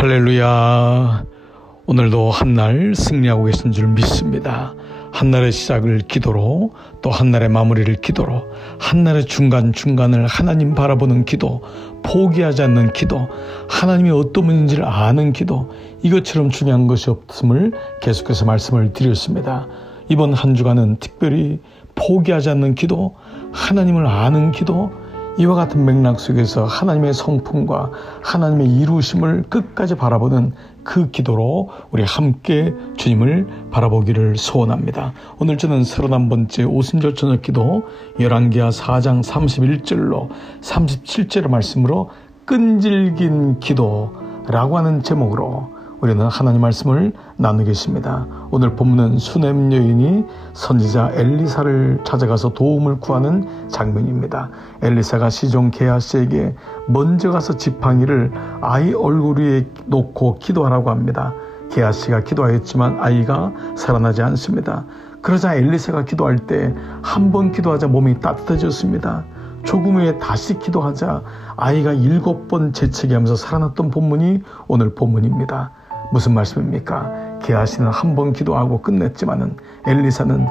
할렐루야. 오늘도 한날 승리하고 계신 줄 믿습니다. 한날의 시작을 기도로, 또 한날의 마무리를 기도로, 한날의 중간중간을 하나님 바라보는 기도, 포기하지 않는 기도, 하나님이 어떤 분인지를 아는 기도, 이것처럼 중요한 것이 없음을 계속해서 말씀을 드렸습니다. 이번 한 주간은 특별히 포기하지 않는 기도, 하나님을 아는 기도, 이와 같은 맥락 속에서 하나님의 성품과 하나님의 이루심을 끝까지 바라보는 그 기도로 우리 함께 주님을 바라보기를 소원합니다. 오늘 저는 31번째 오순절 저녁 기도 열왕기하 4장 31절로 37절의 말씀으로 끈질긴 기도라고 하는 제목으로 우리는 하나님 말씀을 나누겠습니다. 오늘 본문은 수넴 여인이 선지자 엘리사를 찾아가서 도움을 구하는 장면입니다. 엘리사가 시종 게하시에게 먼저 가서 지팡이를 아이 얼굴 위에 놓고 기도하라고 합니다. 게하시가 기도하였지만 아이가 살아나지 않습니다. 그러자 엘리사가 기도할 때 한 번 기도하자 몸이 따뜻해졌습니다. 조금 후에 다시 기도하자 아이가 7번 재채기하면서 살아났던 본문이 오늘 본문입니다. 무슨 말씀입니까? 게하시는 한 번 기도하고 끝냈지만은 엘리사는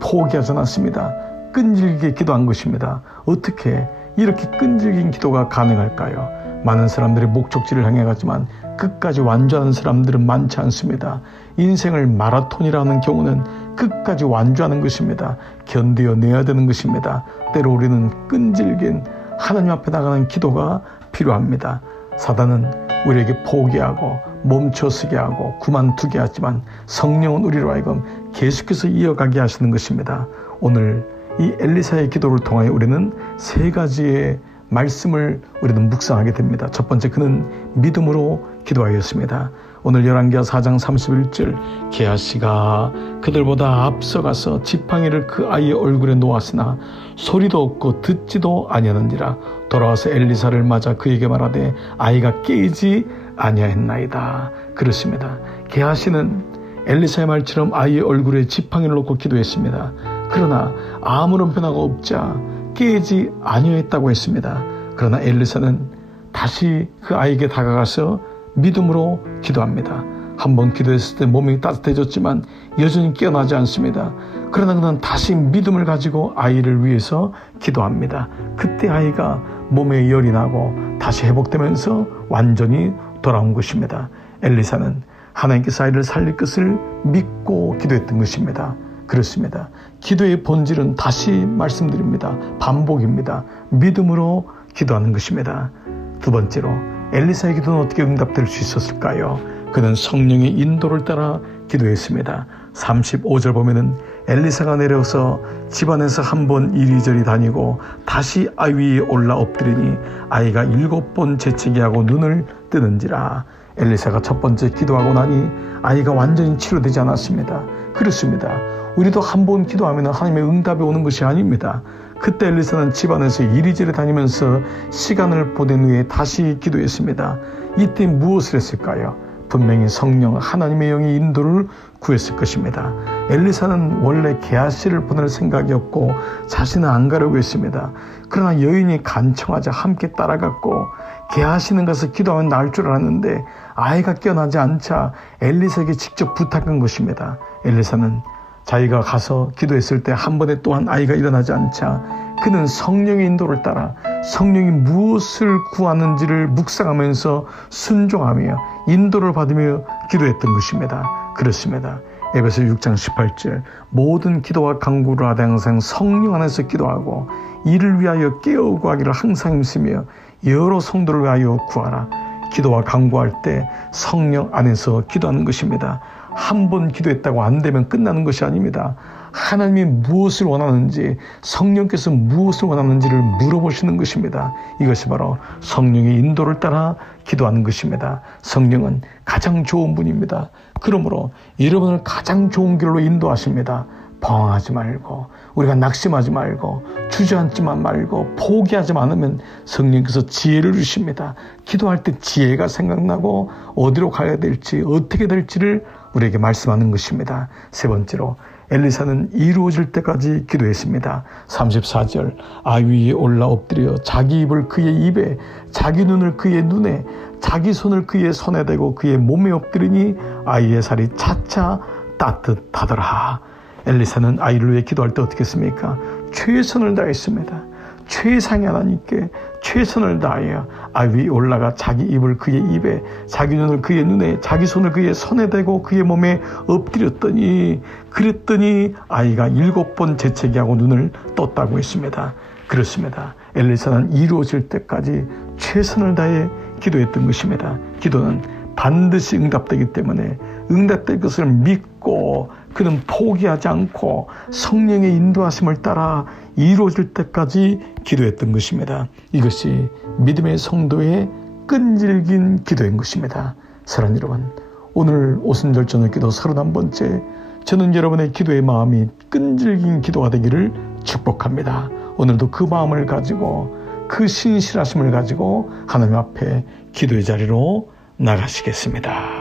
포기하지 않았습니다. 끈질기게 기도한 것입니다. 어떻게 이렇게 끈질긴 기도가 가능할까요? 많은 사람들이 목적지를 향해 가지만 끝까지 완주하는 사람들은 많지 않습니다. 인생을 마라톤이라는 경우는 끝까지 완주하는 것입니다. 견뎌내야 되는 것입니다. 때로 우리는 끈질긴 하나님 앞에 나가는 기도가 필요합니다. 사단은 우리에게 포기하고 멈춰서게 하고 그만두게 하지만 성령은 우리로 하여금 계속해서 이어가게 하시는 것입니다. 오늘 이 엘리사의 기도를 통하여 우리는 세 가지의 말씀을 우리는 묵상하게 됩니다. 첫 번째, 그는 믿음으로 기도하였습니다. 오늘 열왕기하 4장 31절, 게하시가 그들보다 앞서가서 지팡이를 그 아이의 얼굴에 놓았으나 소리도 없고 듣지도 아니하는지라. 돌아와서 엘리사를 맞아 그에게 말하되 아이가 깨지 아니하였나이다. 그렇습니다. 게하시는 엘리사의 말처럼 아이의 얼굴에 지팡이를 놓고 기도했습니다. 그러나 아무런 변화가 없자 깨지 아니하였다고 했습니다. 그러나 엘리사는 다시 그 아이에게 다가가서 믿음으로 기도합니다. 한번 기도했을 때 몸이 따뜻해졌지만 여전히 깨어나지 않습니다. 그러나 그는 다시 믿음을 가지고 아이를 위해서 기도합니다. 그때 아이가 몸에 열이 나고 다시 회복되면서 완전히 돌아온 것입니다. 엘리사는 하나님께서 아이를 살릴 것을 믿고 기도했던 것입니다. 그렇습니다. 기도의 본질은 다시 말씀드립니다. 반복입니다. 믿음으로 기도하는 것입니다. 두 번째로, 엘리사의 기도는 어떻게 응답될 수 있었을까요? 그는 성령의 인도를 따라 기도했습니다. 35절 보면은 엘리사가 내려서 집안에서 한번 이리저리 다니고 다시 아이 위에 올라 엎드리니 아이가 7번 재채기하고 눈을 뜨는지라. 엘리사가 첫 번째 기도하고 나니 아이가 완전히 치료되지 않았습니다. 그렇습니다. 우리도 한 번 기도하면 하나님의 응답이 오는 것이 아닙니다. 그때 엘리사는 집안에서 이리저리 다니면서 시간을 보낸 후에 다시 기도했습니다. 이때 무엇을 했을까요? 분명히 성령 하나님의 영의 인도를 구했을 것입니다. 엘리사는 원래 게하시를 보낼 생각이었고 자신은 안 가려고 했습니다. 그러나 여인이 간청하자 함께 따라갔고 게하시는 가서 기도하면 나을 줄 알았는데 아이가 깨어나지 않자 엘리사에게 직접 부탁한 것입니다. 엘리사는 자기가 가서 기도했을 때 한 번에 또한 아이가 일어나지 않자 그는 성령의 인도를 따라 성령이 무엇을 구하는지를 묵상하면서 순종하며 인도를 받으며 기도했던 것입니다. 그렇습니다. 에베소 6장 18절, 모든 기도와 간구를 하되 항상 성령 안에서 기도하고 이를 위하여 깨어 구하기를 항상 힘쓰며 여러 성도를 위하여 구하라. 기도와 간구할 때 성령 안에서 기도하는 것입니다. 한 번 기도했다고 안 되면 끝나는 것이 아닙니다. 하나님이 무엇을 원하는지, 성령께서 무엇을 원하는지를 물어보시는 것입니다. 이것이 바로 성령의 인도를 따라 기도하는 것입니다. 성령은 가장 좋은 분입니다. 그러므로 여러분을 가장 좋은 길로 인도하십니다. 방황하지 말고, 우리가 낙심하지 말고, 주저앉지만 말고, 포기하지 않으면 성령께서 지혜를 주십니다. 기도할 때 지혜가 생각나고 어디로 가야 될지, 어떻게 될지를 우리에게 말씀하는 것입니다. 세 번째로, 엘리사는 이루어질 때까지 기도했습니다. 34절, 아위 위에 올라 엎드려 자기 입을 그의 입에, 자기 눈을 그의 눈에, 자기 손을 그의 손에 대고 그의 몸에 엎드리니 아이의 살이 차차 따뜻하더라. 엘리사는 아이를 위해 기도할 때 어떻게 했습니까? 최선을 다했습니다. 최상의 하나님께 최선을 다하여 아이 위에 올라가 자기 입을 그의 입에, 자기 눈을 그의 눈에, 자기 손을 그의 손에 대고 그의 몸에 엎드렸더니, 그랬더니 아이가 7번 재채기하고 눈을 떴다고 했습니다. 그렇습니다. 엘리사는 이루어질 때까지 최선을 다해 기도했던 것입니다. 기도는 반드시 응답되기 때문에 응답될 것을 믿고 그는 포기하지 않고 성령의 인도하심을 따라 이루어질 때까지 기도했던 것입니다. 이것이 믿음의 성도의 끈질긴 기도인 것입니다. 사랑하는 여러분, 오늘 오순절 저녁 기도 31번째, 저는 여러분의 기도의 마음이 끈질긴 기도가 되기를 축복합니다. 오늘도 그 마음을 가지고 그 신실하심을 가지고 하나님 앞에 기도의 자리로 나가시겠습니다.